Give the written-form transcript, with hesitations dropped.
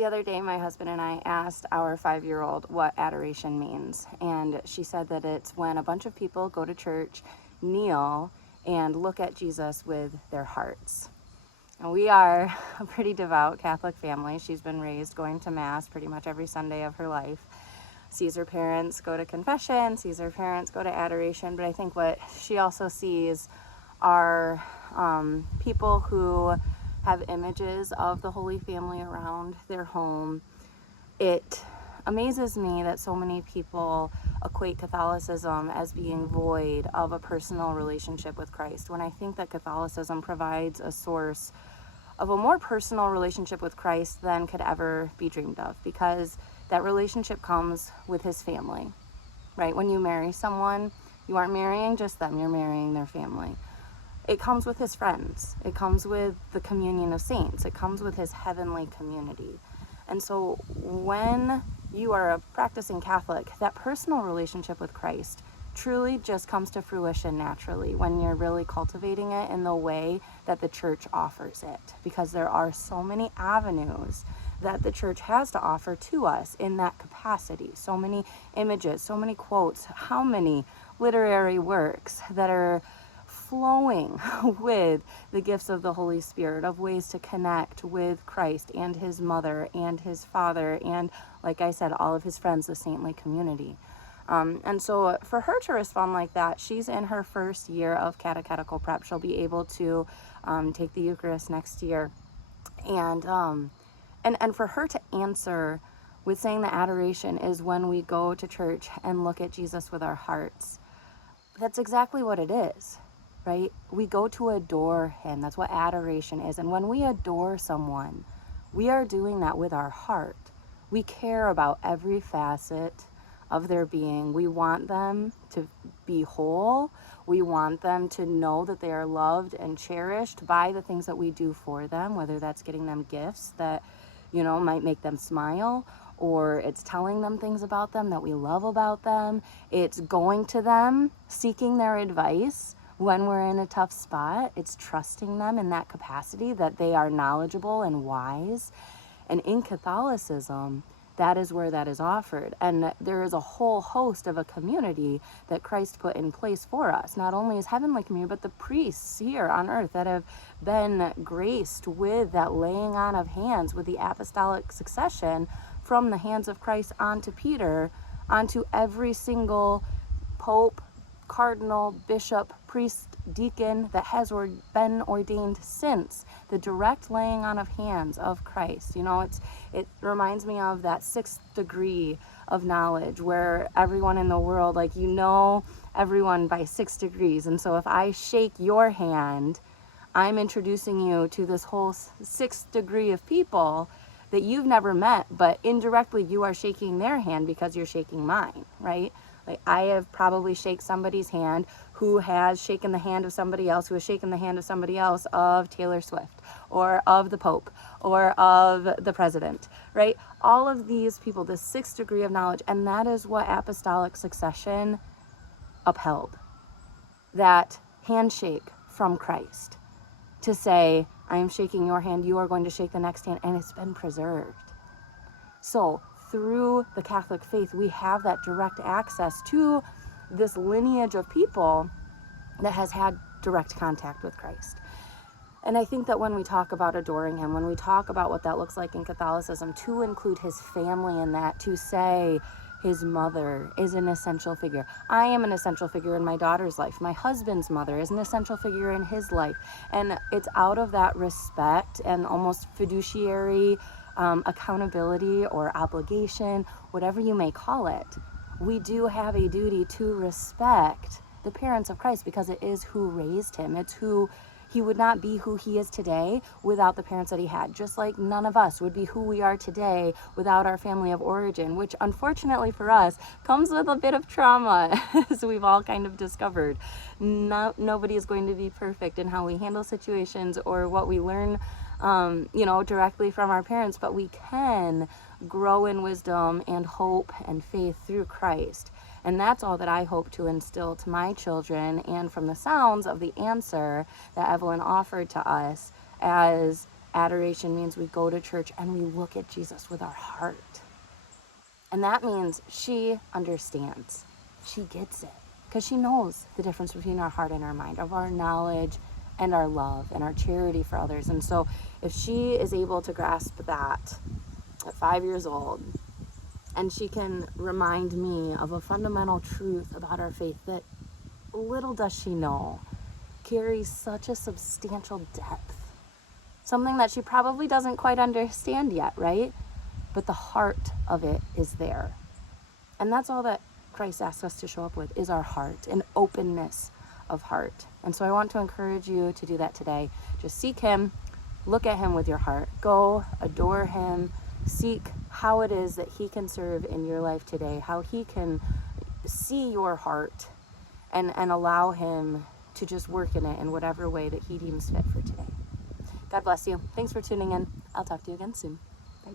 The other day, my husband and I asked our 5-year-old what adoration means, and she said that it's when a bunch of people go to church, kneel, and look at Jesus with their hearts. And we are a pretty devout Catholic family. She's been raised going to Mass pretty much every Sunday of her life. Sees her parents go to confession, sees her parents go to adoration, but I think what she also sees are people who have images of the Holy Family around their home. It amazes me that so many people equate Catholicism as being void of a personal relationship with Christ, when I think that Catholicism provides a source of a more personal relationship with Christ than could ever be dreamed of, because that relationship comes with his family, right? When you marry someone, you aren't marrying just them, you're marrying their family. It comes with his friends. It comes with the communion of saints. It comes with his heavenly community. And so when you are a practicing Catholic, that personal relationship with Christ truly just comes to fruition naturally when you're really cultivating it in the way that the church offers it, because there are so many avenues that the church has to offer to us in that capacity. So many images, so many quotes, how many literary works that are flowing with the gifts of the Holy Spirit, of ways to connect with Christ and his mother and his father and, like I said, all of his friends, the saintly community. And so for her to respond like that, she's in her first year of catechetical prep. She'll be able to take the Eucharist next year. And for her to answer with saying that adoration is when we go to church and look at Jesus with our hearts, that's exactly what it is, right? We go to adore him. That's what adoration is. And when we adore someone, we are doing that with our heart. We care about every facet of their being. We want them to be whole. We want them to know that they are loved and cherished by the things that we do for them, whether that's getting them gifts that, might make them smile, or it's telling them things about them that we love about them. It's going to them, seeking their advice when we're in a tough spot. It's trusting them in that capacity that they are knowledgeable and wise. And in Catholicism, that is where that is offered. And there is a whole host of a community that Christ put in place for us. Not only his heavenly community, but the priests here on earth that have been graced with that laying on of hands, with the apostolic succession from the hands of Christ onto Peter, onto every single pope, cardinal, bishop, priest, deacon that has been ordained since the direct laying on of hands of Christ. It reminds me of that 6th degree of knowledge, where everyone in the world, everyone by 6 degrees. And so if I shake your hand, I'm introducing you to this whole 6th degree of people that you've never met, but indirectly you are shaking their hand because you're shaking mine, right? I have probably shaken somebody's hand who has shaken the hand of somebody else, who has shaken the hand of somebody else, of Taylor Swift, or of the Pope, or of the president, right? All of these people, the 6th degree of knowledge, and that is what apostolic succession upheld. That handshake from Christ to say, I am shaking your hand, you are going to shake the next hand, and it's been preserved. So through the Catholic faith, we have that direct access to this lineage of people that has had direct contact with Christ. And I think that when we talk about adoring him, when we talk about what that looks like in Catholicism, to include his family in that, to say his mother is an essential figure. I am an essential figure in my daughter's life. My husband's mother is an essential figure in his life. And it's out of that respect and almost fiduciary accountability or obligation, whatever you may call it, we do have a duty to respect the parents of Christ, because it is who raised him. It's who he would not be who he is today without the parents that he had, just like none of us would be who we are today without our family of origin, which unfortunately for us comes with a bit of trauma, as we've all kind of discovered. Nobody is going to be perfect in how we handle situations or what we learn directly from our parents, but we can grow in wisdom and hope and faith through Christ. And that's all that I hope to instill to my children, and from the sounds of the answer that Evelyn offered to us, as Adoration means we go to church and we look at Jesus with our heart. And that means she understands. She gets it. Because she knows the difference between our heart and our mind, of our knowledge and our love and our charity for others. And so if she is able to grasp that at 5 years old, and she can remind me of a fundamental truth about our faith that, little does she know, carries such a substantial depth. Something that she probably doesn't quite understand yet, right? But the heart of it is there. And that's all that Christ asks us to show up with, is our heart, an openness of heart. And so I want to encourage you to do that today. Just seek him, look at him with your heart, go adore him, seek how it is that he can serve in your life today, how he can see your heart, and allow him to just work in it in whatever way that he deems fit for today. God bless you. Thanks for tuning in. I'll talk to you again soon. Bye.